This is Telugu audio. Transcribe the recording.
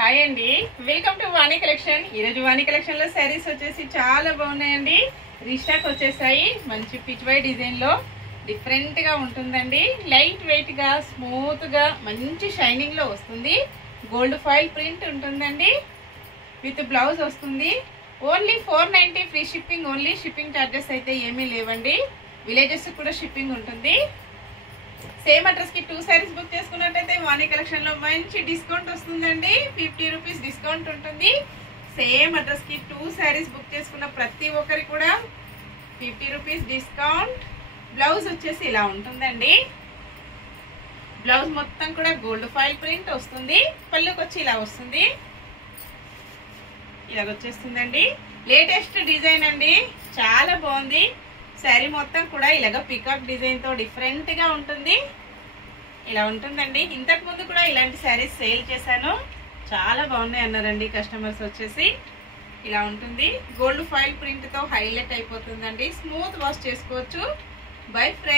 హాయ్ అండి, వెల్కమ్ టు వాణి కలెక్షన్. ఈరోజు వాణి కలెక్షన్ లో శారీస్ వచ్చేసి చాలా బాగున్నాయండి. రీస్టాక్ వచ్చేసాయి. మంచి పిచ్ వై డిజైన్ లో డిఫరెంట్ గా ఉంటుందండి. లైట్ వెయిట్ గా స్మూత్ గా మంచి షైనింగ్ లో వస్తుంది. గోల్డ్ ఫాయిల్ ప్రింట్ ఉంటుందండి. విత్ బ్లౌజ్ వస్తుంది. Only 490 free shipping. Only shipping charges అయితే ఏమీ లేవండి. విలేజెస్ కూడా షిప్పింగ్ ఉంటుంది. సేమ్ అడ్రస్ కి 2 సారీస్ బుక్ చేసుకున్నట్టయితే వాణి కలెక్షన్ లో మంచి డిస్కౌంట్ వస్తుందండి. 50 రూపీస్ డిస్కౌంట్ ఉంటుంది. సేమ్ అడ్రస్ కి 2 సారీస్ బుక్ చేసుకున్న ప్రతి ఒక్కరికి కూడా 50 రూపీస్ డిస్కౌంట్. బ్లౌజ్ వచ్చేసి ఇలా ఉంటుందండి. బ్లౌజ్ మొత్తం కూడా గోల్డ్ ఫాయిల్ ప్రింట్ వస్తుంది. పళ్ళుకి వచ్చి ఇలా వస్తుంది. ఇలాగ వచ్చేస్తుందండి. లేటెస్ట్ డిజైన్ అండి, చాలా బాగుంది. శారీ మొత్తం కూడా ఇలాగ పికాక్ డిజైన్ తో డిఫరెంట్ గా ఉంటుంది. ఇలా ఉంటుందండి. ఇంతకు ముందు కూడా ఇలాంటి శారీస్ సేల్ చేశాను, చాలా బాగున్నాయి అన్నారండి కస్టమర్స్ వచ్చేసి. ఇలా ఉంటుంది. గోల్డ్ ఫాయిల్ ప్రింట్ తో హైలైట్ అయిపోతుందండి. స్మూత్ వాష్ చేసుకోవచ్చు. Bye friends.